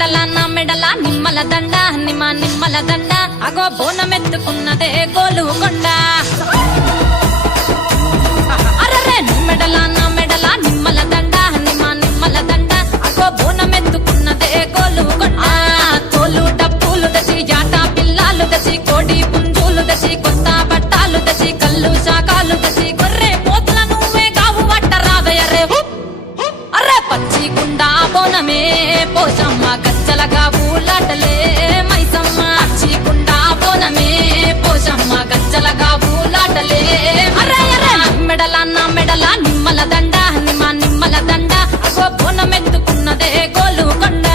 మెడల నిమ్మల దండ నిమ్మల దండ అగో బోనమెత్తుకున్నదే గోలుకొండ అరరే మెడల నిమ్మల దండ నిమ్మల దండ అగో బోనమెత్తుకున్నదే గోలుకొండ తోలు డప్పులు దచి జాట పిల్లాలు దచి కోడి పుంజులు దచి కొత్త బట్టాలు దచి కళ్ళు శాకాలు దచి గొర్రె పోతుల నువ్వే కావు వట్ట రావయ్యరే అరే పచ్చి గుండా బోనమే పోషమ్మ గచ్చలగా ఊలాటలే మైసమ్మ పచ్చి గుండా బోనమే పోషమ్మ గచ్చలగా ఊలాటలే అరే మెడల నిమ్మల దండ నిమ్మల దండ అగో బోనమెత్తుకున్నదే గోలుకొండ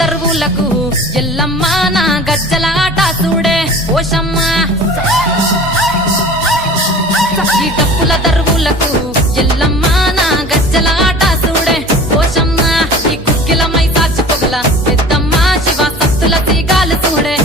దరువులకు ఎల్లమ్మ నా గజ్జల ఆట చూడే పోషమ్మ ఈ డప్పుల దరువులకు ఎల్లమ్మ నా గజ్జల ఆట చూడే పోషమ్మ ఈ కుక్కిల మైసాచి పొగల పెద్దమ్మ శివ సత్తుల తీగాలు చూడే